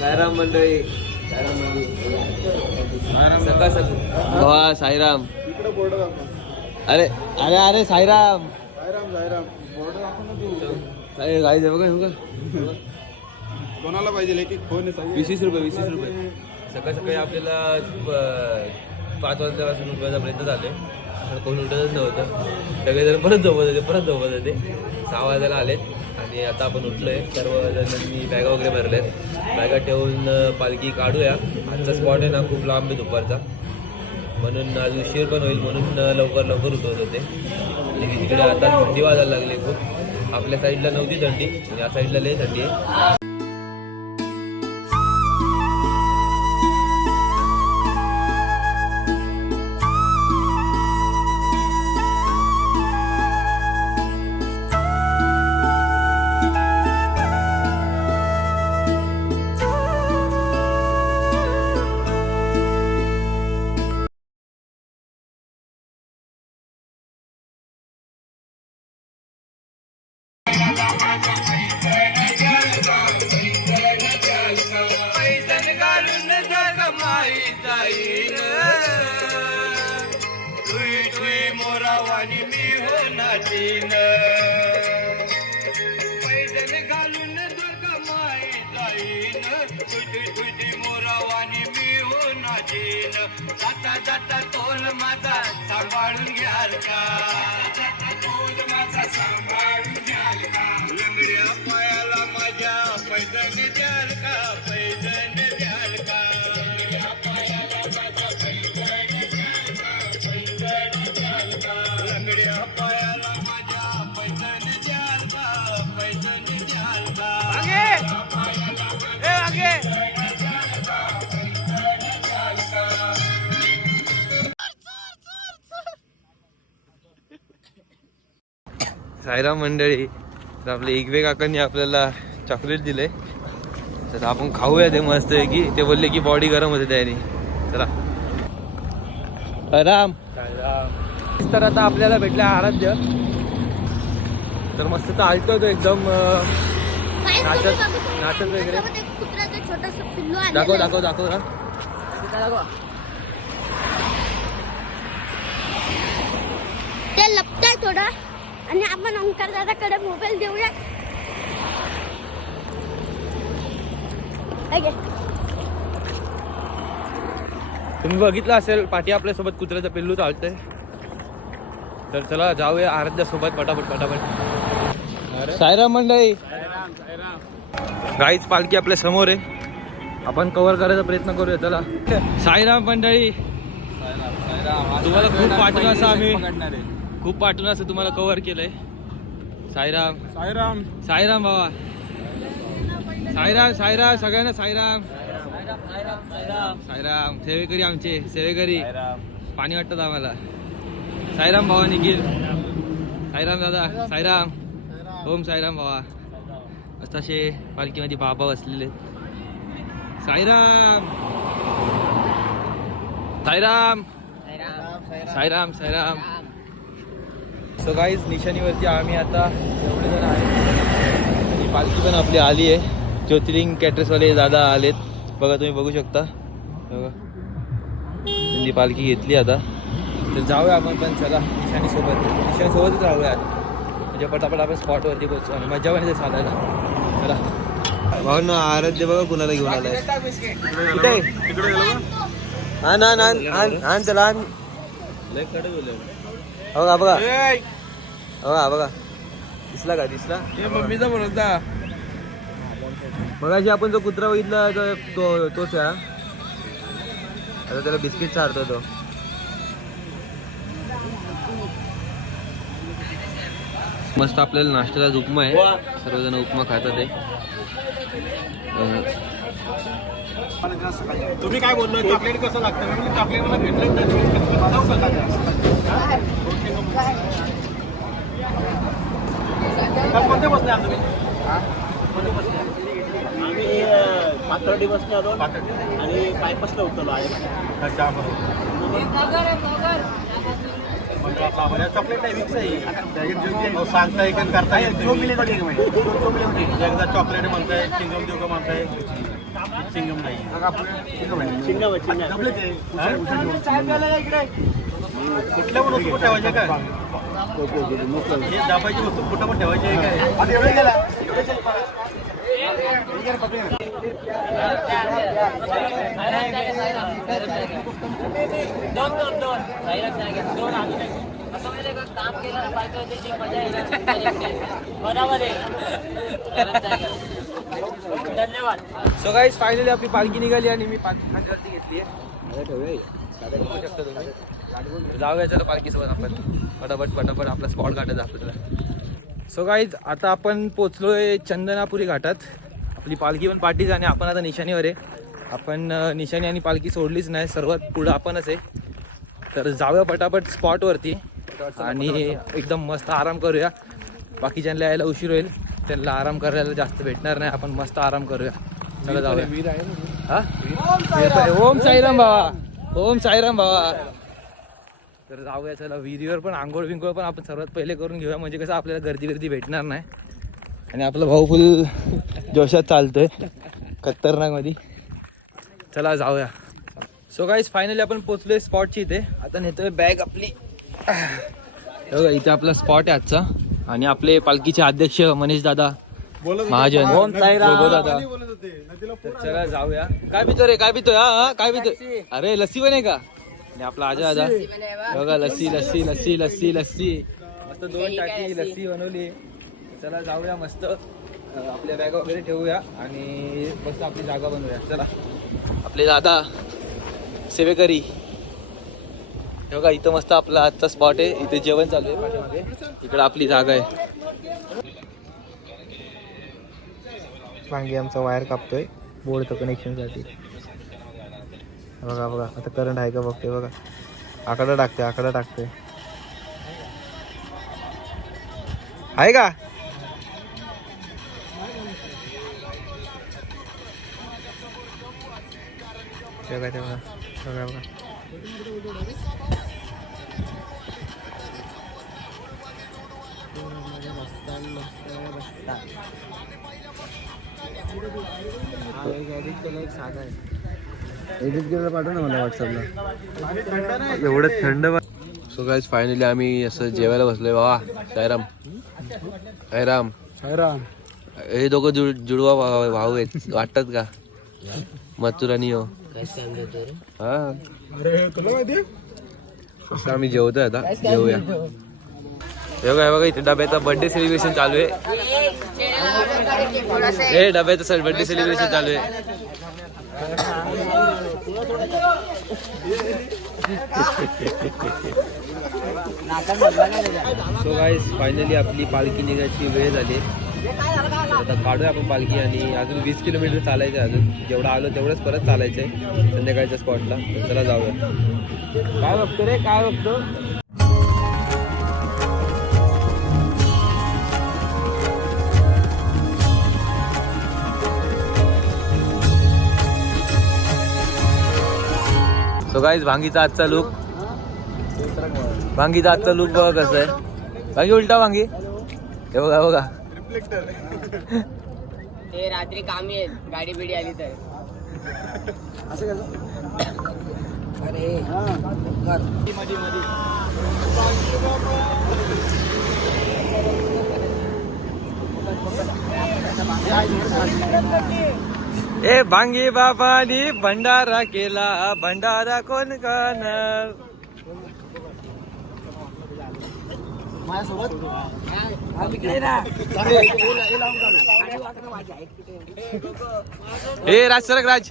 साईराम मंडळी. सकाळ सकाळ वा साईराम. इकडे बोर्ड दाखव अरे अरे अरे साईराम. साईराम साईराम बोर्ड बघा हे कोणाला पाहिजे एक फोन सगळे. वीस वीस रुपये वीस वीस रुपये. सकाळ सकाळी आपल्याला पाच वाजल्यापासून उठवायपर्यंत झाले पण कोण उठतच नव्हतं. सगळेजण परत झोपत होते परत झोपत होते. सहा वाजायला आलेत. आणि आता आपण उठलोय. सर्व जणांनी बॅगा वगैरे भरल्यात बॅगा ठेवून पालखी काढूया. आजचा स्पॉट आहे ना खूप लांब आहे दुपारचा. म्हणून आज उशीर पण होईल म्हणून लवकर लवकर उठवत होते. तिकडे आता थंडी वाजायला लागली खूप. आपल्या साईडला नव्हती थंडी या साईडला लई थंडी आहे. आता जाता तोल माझा सांभाळून घ्याल का? साईराम मंडळी. तर आपले इगवे काकांनी आपल्याला चॉकलेट दिले. तर आपण खाऊया ते मस्त आहे की ते बोलले की बॉडी गरम होते त्याने. चला. राम तर आता आपल्याला भेटले आराध्य. तर मस्त चालतोय तो एकदम नाचत नाचत वगैरे. दाखव दाखव दाखव ना ते लपताय थोडं. आणि आपण ओंकार दादाकडे मोबाईल देऊया. तुम्ही बघितलं असेल पाठी आपल्यासोबत कुत्र्याचं पिल्लू चालतंय. तर चला जाऊया आराध्या सोबत पटापट. पटापट सायराम मंडळी. गाईच पालखी आपल्यासमोर आहे. आपण कव्हर करायचा प्रयत्न करूया चला. साईराम मंडळी. तुम्हाला खूप पाठवून असं आम्ही. खूप पाठवून असं तुम्हाला कव्हर केलंय. साईराम. साईराम. साईराम बाबा. साईराम साईराम सगळ्यांना साईराम. साईराम सेवेकरी आमचे सेवेकरी. पाणी वाटतात आम्हाला. साईराम भावा निखिल. साईराम दादा साईराम. ओम साईराम भावा असं असे पालखीमध्ये बाबा बसलेले. आहेत. साईराम साईराम. साईराम साईराम. सो गाईज निशाणीवरती आम्ही आता एवढे जण आहे आणि पालखी पण आपली आली आहे. ज्योतिर्लिंग कॅटरेसवाले दादा आलेत. बघा तुम्ही बघू शकता. बघा. त्यांनी पालखी घेतली आता. तर जाऊया आपण पण चला निशाणीसोबत. निशाणीसोबतच राहूया. म्हणजे पटापट आपण स्पॉटवरती पोहोचू. आणि मजा पण येते चालायला. चला. भाऊ ना आराध्य बघा कुणाला घेऊन आलाय. कुठे? हा ना आण त्याला आण. हो का बघा. हो का बघा. दिसला का? दिसला? मम्मीचा म्हणत होता मगाशी आपण जो कुत्रा बघितला तो तो- तोच आहे. आता त्याला बिस्किट चारतो तो. मस्त आपल्याला नाश्त्याला उपमा आहे. सर्वजण उपमा खातात आहे तुम्ही काय बोललो चॉकलेट कसं लागतं? चॉकलेट मला भेटलं नाही तुम्ही कसं बनवू का काय? काल कोणते बसले आहात तुम्ही कोणते बसले आहात? आम्ही पाथर्डी बसने आलो. आणि बायपासला उतरलो आहे. अच्छा बरोबर म्हणजे आपला बऱ्या चॉकलेट आहे विक्स आहे. हो, सांगता येईल आणि करता येईल जो मिळेल तो एक मिनिट. जो मिळेल तो एक. एकदा चॉकलेट म्हणताय चिंगम देऊ का म्हणताय. चिंगम चिंगम चिंगम कुठल्या पण वस्तू ठेवायच्या काय हे दाबायची वस्तू कुठं पण ठेवायची आहे काय दोन दोन दोन जाहिरात नाही घ्या. दोन आम्ही नाही. असं माहिती आहे का काम केलं ना बायका होते जी मजा येईल बरोबर आहे गरज नाही का? धन्यवाद सो गाईज फायनली आपली पालखी निघाली आणि मी पालखी खांद्यावरती घेतली बघू शकता तुम्ही जाऊया चला पालखीसोबत आपण. पटापट पटापट आपला स्पॉट काढायचा आपल्याला सो गाईज आता आपण पोचलोय चंदनापुरी घाटात. आपली पालखी पण पाठीच आणि आपण आता निशाणीवर आहे. आपण निशाणी आणि पालखी सोडलीच नाही सर्वात पुढं आपणच आहे. तर जाऊया पटापट स्पॉटवरती आणि एकदम मस्त आराम करूया. बाकीच्यांना यायला उशीर होईल. त्यांना आराम करायला जास्त भेटणार नाही. आपण मस्त आराम करूया. चला जाऊया. हा? ओम साईराम बाबा. ओम साईराम बाबा. तर जाऊया चला. विहिरीवर पण आंघोळ बिंघोळ पण आपण सर्वात पहिले करून घेऊया. म्हणजे कसं आपल्याला गर्दी गर्दी भेटणार नाही. आणि आपला भाऊ फुल जोशात चालतोय खतरनाकमध्ये चला जाऊया. सो गाईज फायनली आपण पोचलोय स्पॉटची इथे. आता नेतोय बॅग आपली. हे बघा इथे आपला स्पॉट आहे आजचा. आणि आपले पालखीचे अध्यक्ष मनीष दादा महाजन. दादा चला जाऊया. काय पितो रे? काय पितोय? हा हा काय पितोय? अरे लस्सी पण आहे का? आणि आपला आजा दादा हे बघा लस्सी लस्सी लस्सी लस्सी लस्सी. मस्त दोन टाकी लस्सी. बनवली. चला जाऊया मस्त. आपल्या बॅग वगैरे ठेवूया आणि मस्त आपली जागा बनवूया. चला. आपले दादा सेवेकरी. हे बघा इथं मस्त आपला आजचा स्पॉट आहे. इथे जेवण चालू आहे पाठीमागे. इकडं आपली जागा आहे. मागे आमचा वायर कापतोय. बोर्डचं कनेक्शनसाठी बघा बघा. आता करंट आहे का बघते बघा. आकडा टाकते आकडा टाकते आहे का? बघा ते बघा. बघा बघा. एडिट केलेलं पाठव ना मला व्हॉट्सअपला एवढं थंड सो गाईज फायनली आम्ही असं जेवायला बसलोय बाबा सायराम सायराम साईराम. हे दोघं जुड जुडवा भाऊ आहेत. वाटतात का? मथुर आणि हो. हा मस्त आम्ही जेवतोय आता. जेवूया. हे बघा हे बघा इथे डब्याचा बर्थडे सेलिब्रेशन चालू आहे. हे डब्याचं सर बर्थडे सेलिब्रेशन चालू आहे. सो गाईज फायनली आपली पालखी निघायची वेळ झाली. आता काढूया आपण पालखी आणि अजून वीस किलोमीटर चालायचं आहे अजून. जेवढं आलो तेवढंच परत चालायचं आहे संध्याकाळच्या स्पॉटला चला जाऊया. काय बघतो रे? काय बघतो? सो गाईज भांगीचा आजचा लुक भांगीचा आजचा लुक बघा कसं आहे. भांगी उलटा भांगी. हे बघा बघा. ते रात्री कामी आहेत. गाडी बिडी आली तर. ए भांगी बाबानी भंडारा केला. भंडारा कोण करणार? ए राज सरक राज!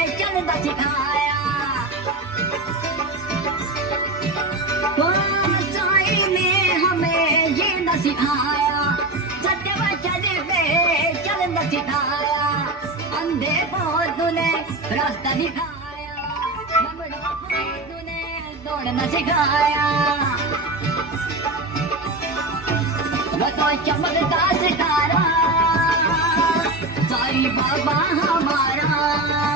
सिखाया हमें सिखाया सत्य वचन पे चलना सिखाया अंधे को तूने रास्ता दिखाया लंगड़ों को तूने दौड़ना सिखाया वो तो चमकता सितारा साई बाबा हमारा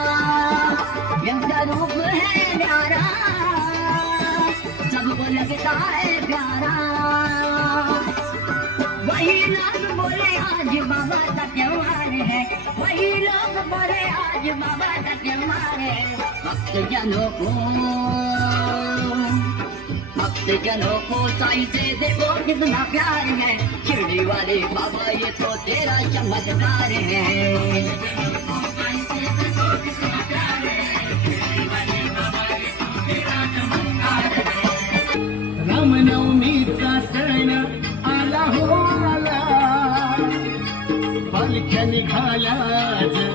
रूप है न्यारा। सबको लगता है प्यारा। वही लोग बोले, आज बाबा का त्योहार है। वही लोग बोले, आज बाबा का त्योहार है। भक्त जनों को, भक्त जनों को साई से देखो, कितना प्यार है। शिरडी वाले बाबा, ये तो तेरा चमत्कार है। रामनवमीचा सण आला हो आला. पालख्या निघाल्या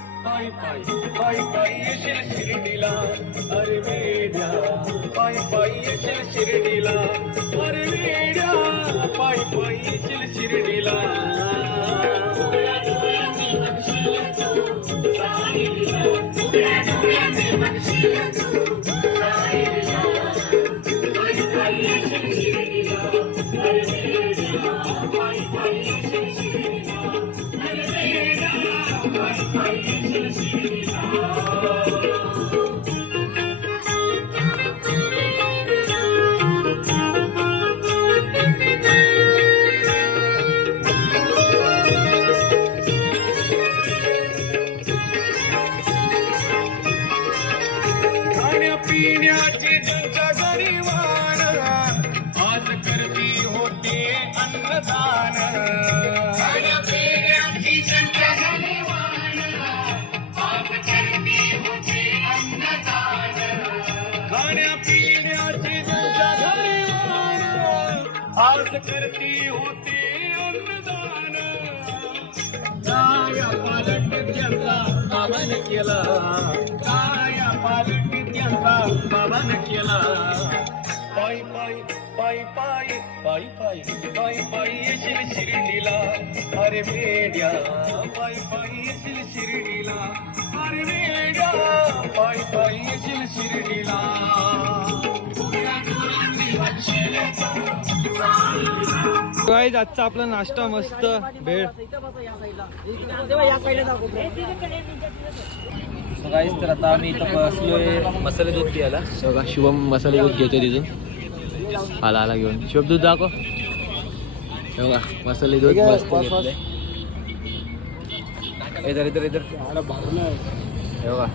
पाय पायी पाय पायी येशील शिर्डीला. अरे वेड्या पाय पायी येशील शिर्डीला. पवन केला. काया पालटी त्यांचा पवन केला. पाय पाय पाय पाय पाय पाय पाय पाय येशील शिर्डीला. अरे मेड्या पाय पाय येशील शिर्डीला. अरे मेड्या पाय पाय येशील शिर्डीला. गाईज आजचा आपला नाश्ता मस्त. भेळ. गाईज तर आता आम्ही इथं बसलोय मसाले दूध प्यायला बघा शुभम मसाले दूध घेतो तिथून. आला आला घेऊन. शुभम दूध दाखव. बघा मसाले दूध मस्त घेतलंय. इधर इधर इधर. हे बघा.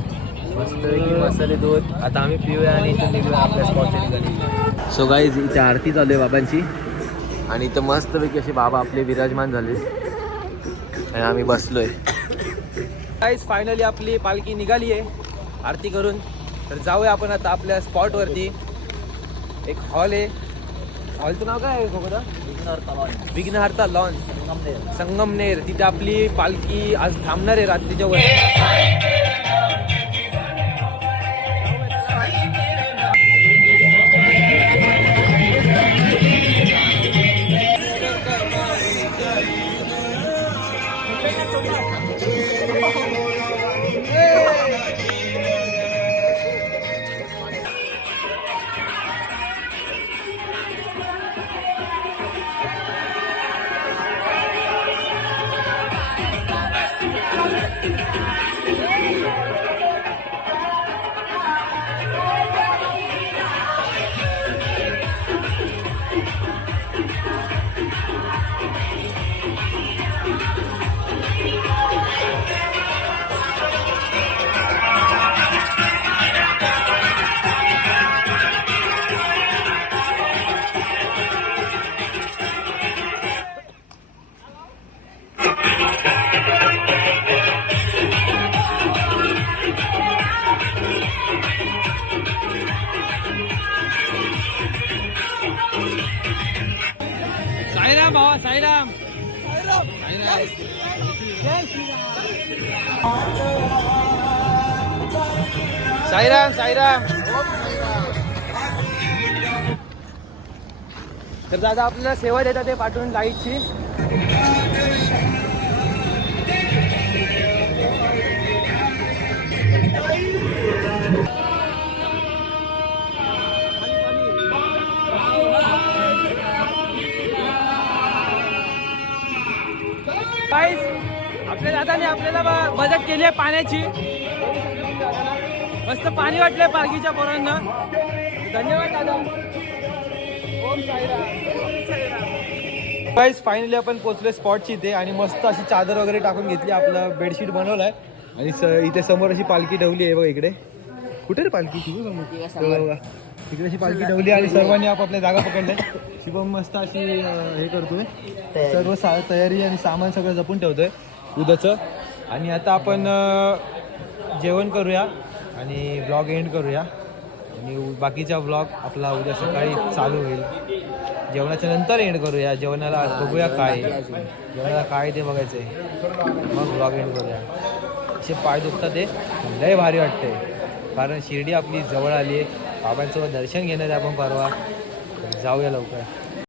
मस्त मसाले दूध आता आम्ही पिऊया आणि इथून निघूया आपल्या स्पॉटच्या ठिकाणी. सो गाईज इथे आरती चालू आहे बाबांची. आणि इथं मस्तपैकी असे बाबा आपले विराजमान झाले. आणि आम्ही बसलोय. गाईज फायनली आपली पालखी निघाली आहे. आरती करून. तर जाऊया आपण आता आपल्या स्पॉटवरती एक हॉल आहे. हॉलचं नाव काय आहे खोबदा विघ्नहर्ता लॉन्च संगमनेर. तिथे आपली पालखी आज थांबणार आहे रात्रीच्या वर. साईराम साईराम. तर दादा आपल्याला सेवा देतात ते पाठवून लाईटची. केली आहे पाण्याची. मस्त पाणी वाटलंय पालखीच्या पोरांना. धन्यवाद दादा. गाईज फायनली आपण पोहोचलोय स्पॉटची इथे आणि मस्त अशी चादर वगैरे टाकून घेतली आपलं बेडशीट बनवलाय. आणि स इथे समोर अशी पालखी ठेवली आहे बघा इकडे. कुठे रे पालखी? ती बघा. मग. बघा, बघा. इकडे अशी पालखी ठेवली आणि सर्वांनी आपापल्या जागा पकडल्या. शिवम मस्त अशी हे करतोय. सर्व सा तयारी आणि सामान सगळं जपून ठेवतोय. उद्याचं. आणि आता आपण जेवण करूया आणि ब्लॉग एंड करूया. आणि बाकीचा ब्लॉग आपला उद्या सकाळी चालू होईल. जेवणाच्या नंतर एंड करूया. जेवणाला बघूया काय. जेवणाला काय ते बघायचं आहे मग ब्लॉग एंड करूया. असे पाय दुखतात ते. लय भारी वाटते कारण शिर्डी आपली जवळ आली आहे. बाबांसोबत दर्शन घेण्यात आपण परवा. जाऊया लवकर.